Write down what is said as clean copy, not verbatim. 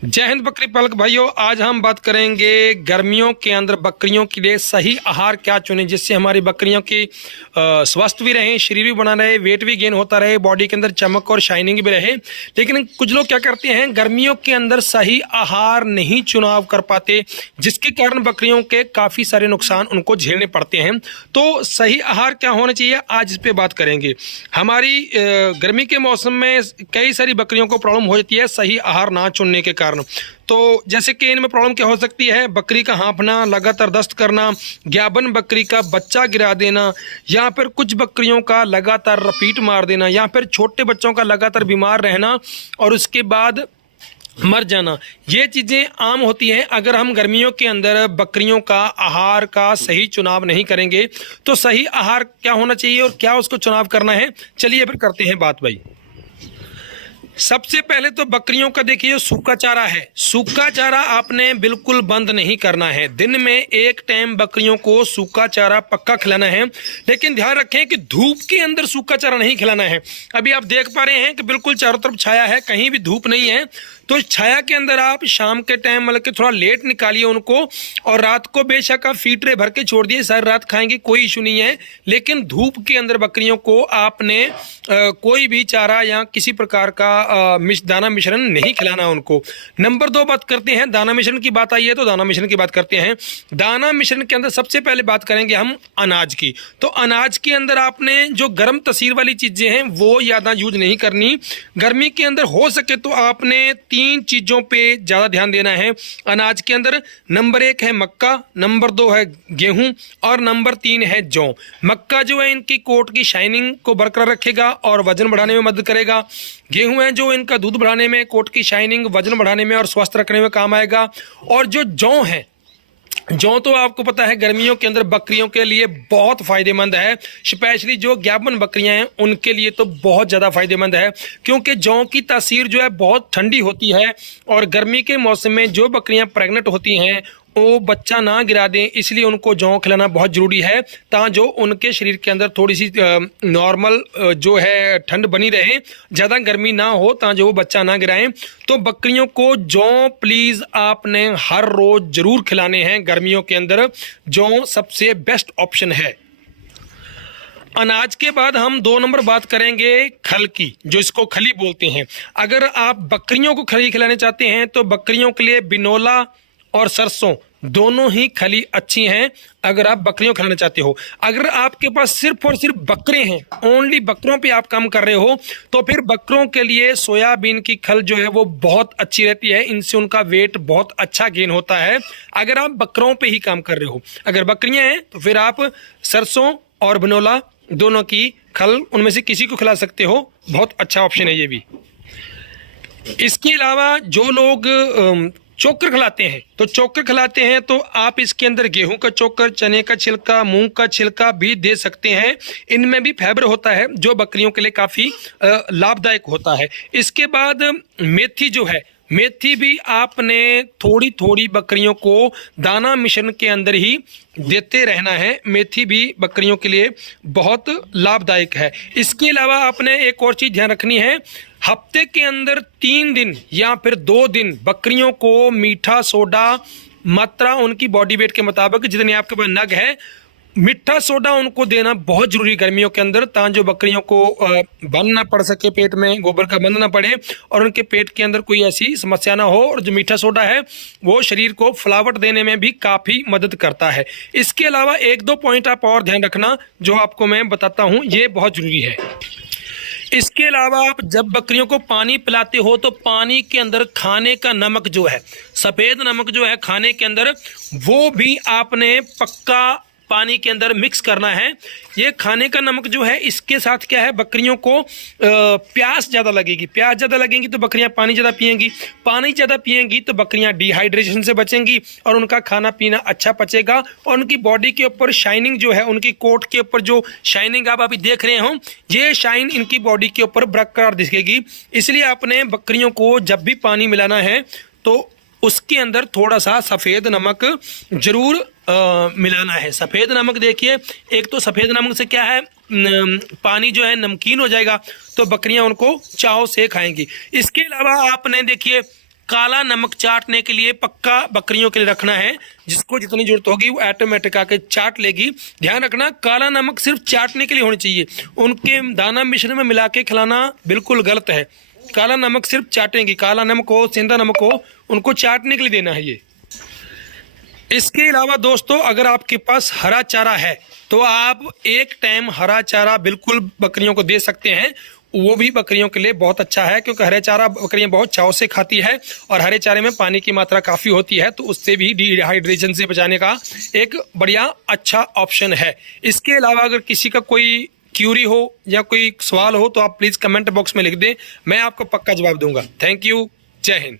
जय हिंद बकरी पालक भाइयों। आज हम बात करेंगे गर्मियों के अंदर बकरियों के लिए सही आहार क्या चुनें जिससे हमारी बकरियों की स्वस्थ भी रहें, शरीर भी बना रहे, वेट भी गेन होता रहे, बॉडी के अंदर चमक और शाइनिंग भी रहे। लेकिन कुछ लोग क्या करते हैं, गर्मियों के अंदर सही आहार नहीं चुनाव कर पाते, जिसके कारण बकरियों के काफ़ी सारे नुकसान उनको झेलने पड़ते हैं। तो सही आहार क्या होना चाहिए, आज इस पर बात करेंगे। हमारी गर्मी के मौसम में कई सारी बकरियों को प्रॉब्लम हो जाती है सही आहार ना चुनने के कारण। तो जैसे कि इनमें प्रॉब्लम क्या हो सकती है, बकरी का हाँफना, लगातार दस्त करना, ग्याबन बकरी का बच्चा गिरा देना, या फिर कुछ बकरियों का लगातार रिपीट मार देना, या फिर छोटे बच्चों का लगातार बीमार रहना और उसके बाद मर जाना। ये चीज़ें आम होती हैं अगर हम गर्मियों के अंदर बकरियों का आहार का सही चुनाव नहीं करेंगे। तो सही आहार क्या होना चाहिए और क्या उसको चुनाव करना है, चलिए फिर करते हैं बात भाई। सबसे पहले तो बकरियों का देखिए, सूखा चारा है, सूखा चारा आपने बिल्कुल बंद नहीं करना है। दिन में एक टाइम बकरियों को सूखा चारा पक्का खिलाना है, लेकिन ध्यान रखें कि धूप के अंदर सूखा चारा नहीं खिलाना है। अभी आप देख पा रहे हैं कि बिल्कुल चारों तरफ छाया है, कहीं भी धूप नहीं है। तो छाया के अंदर आप शाम के टाइम मतलब कि थोड़ा लेट निकालिए उनको, और रात को बेशक आप फीड ट्रे भर के छोड़ दिए, सारी रात खाएंगे, कोई इशू नहीं है। लेकिन धूप के अंदर बकरियों को आपने कोई भी चारा या किसी प्रकार का दाना मिश्रण नहीं खिलाना उनको। नंबर 2 बात करते हैं, दाना मिश्रण की बात आई है तो दाना मिश्रण की बात करते हैं। दाना मिश्रण के अंदर सबसे पहले बात करेंगे हम अनाज की। तो अनाज के अंदर आपने जो गर्म तसीर वाली चीजें हैं वो ज़्यादा यूज नहीं करनी। गर्मी के अंदर हो सके तो आपने 3 चीजों पे ज्यादा ध्यान देना है अनाज के अंदर। नंबर 1 है मक्का, नंबर 2 है गेहूं और नंबर 3 है जौ। मक्का जो है इनकी कोट की शाइनिंग को बरकरार रखेगा और वजन बढ़ाने में मदद करेगा। गेहूं है जो इनका दूध बढ़ाने में, कोट की शाइनिंग, वजन बढ़ाने में और स्वस्थ रखने में काम आएगा। और जो जौ है, जौ तो आपको पता है गर्मियों के अंदर बकरियों के लिए बहुत फायदेमंद है, स्पेशली जो ग्याबन बकरियां हैं उनके लिए तो बहुत ज़्यादा फायदेमंद है, क्योंकि जौ की तासीर जो है बहुत ठंडी होती है। और गर्मी के मौसम में जो बकरियां प्रेग्नेंट होती हैं वो बच्चा ना गिरा दें, इसलिए उनको जौ खिलाना बहुत ज़रूरी है, ताकि जो उनके शरीर के अंदर थोड़ी सी नॉर्मल जो है ठंड बनी रहे, ज़्यादा गर्मी ना हो, ताकि जो वो बच्चा ना गिराएं। तो बकरियों को जौ प्लीज़ आपने हर रोज़ ज़रूर खिलाने हैं। गर्मियों के अंदर जौ सबसे बेस्ट ऑप्शन है। अनाज के बाद हम 2 नंबर बात करेंगे खल की, जो इसको खली बोलते हैं। अगर आप बकरियों को खली खिलाने चाहते हैं तो बकरियों के लिए बिनोला और सरसों दोनों ही खली अच्छी हैं अगर आप बकरियों खिलाना चाहते हो। अगर आपके पास सिर्फ और सिर्फ बकरे हैं, ओनली बकरों पे आप काम कर रहे हो, तो फिर बकरों के लिए सोयाबीन की खल जो है वो बहुत अच्छी रहती है। इनसे उनका वेट बहुत अच्छा गेन होता है अगर आप बकरों पे ही काम कर रहे हो। अगर बकरियां हैं तो फिर आप सरसों और बिनोला दोनों की खल उनमें से किसी को खिला सकते हो, बहुत अच्छा ऑप्शन है ये भी। इसके अलावा जो लोग चोकर खिलाते हैं, तो चोकर खिलाते हैं तो आप इसके अंदर गेहूं का चोकर, चने का छिलका, मूंग का छिलका भी दे सकते हैं। इनमें भी फाइबर होता है जो बकरियों के लिए काफ़ी लाभदायक होता है। इसके बाद मेथी जो है, मेथी भी आपने थोड़ी थोड़ी बकरियों को दाना मिश्रण के अंदर ही देते रहना है। मेथी भी बकरियों के लिए बहुत लाभदायक है। इसके अलावा आपने एक और चीज़ ध्यान रखनी है, हफ्ते के अंदर 3 दिन या फिर 2 दिन बकरियों को मीठा सोडा, मात्रा उनकी बॉडी वेट के मुताबिक जितने आपके पास नग है, मीठा सोडा उनको देना बहुत जरूरी गर्मियों के अंदर, ताकि जो बकरियों को बंद ना पड़ सके, पेट में गोबर का बंद ना पड़े और उनके पेट के अंदर कोई ऐसी समस्या ना हो। और जो मीठा सोडा है वो शरीर को फुलावट देने में भी काफ़ी मदद करता है। इसके अलावा 1-2 पॉइंट आप और ध्यान रखना जो आपको मैं बताता हूँ, ये बहुत ज़रूरी है। इसके अलावा आप जब बकरियों को पानी पिलाते हो तो पानी के अंदर खाने का नमक जो है, सफ़ेद नमक जो है खाने के अंदर, वो भी आपने पक्का पानी के अंदर मिक्स करना है। ये खाने का नमक जो है, इसके साथ क्या है, बकरियों को प्यास ज़्यादा लगेगी, प्यास ज़्यादा लगेगी तो बकरियां पानी ज़्यादा पिएंगी, पानी ज़्यादा पिएंगी तो बकरियां डिहाइड्रेशन से बचेंगी और उनका खाना पीना अच्छा पचेगा और उनकी बॉडी के ऊपर शाइनिंग जो है, उनकी कोट के ऊपर जो शाइनिंग आप अभी देख रहे हो, ये शाइन इनकी बॉडी के ऊपर बरकरार दिखेगी। इसलिए आपने बकरियों को जब भी पानी मिलाना है तो उसके अंदर थोड़ा सा सफ़ेद नमक जरूर मिलाना है। सफ़ेद नमक देखिए, एक तो सफ़ेद नमक से क्या है, पानी जो है नमकीन हो जाएगा तो बकरियां उनको चाव से खाएंगी। इसके अलावा आपने देखिए काला नमक चाटने के लिए पक्का बकरियों के लिए रखना है। जिसको जितनी जरूरत होगी वो ऑटोमेटिक आके चाट लेगी। ध्यान रखना, काला नमक सिर्फ चाटने के लिए होनी चाहिए, उनके दाना मिश्रण में मिला के खिलाना बिल्कुल गलत है। काला नमक सिर्फ चाटेंगी, काला नमक हो सेंधा नमक हो, उनको चाटने के लिए देना है ये। इसके अलावा दोस्तों अगर आपके पास हरा चारा है तो आप एक टाइम हरा चारा बिल्कुल बकरियों को दे सकते हैं, वो भी बकरियों के लिए बहुत अच्छा है, क्योंकि हरे चारा बकरियां बहुत चाव से खाती है और हरे चारे में पानी की मात्रा काफ़ी होती है, तो उससे भी डिहाइड्रेशन से बचाने का एक बढ़िया अच्छा ऑप्शन है। इसके अलावा अगर किसी का कोई क्यूरी हो या कोई सवाल हो तो आप प्लीज़ कमेंट बॉक्स में लिख दें, मैं आपको पक्का जवाब दूंगा। थैंक यू, जय हिंद।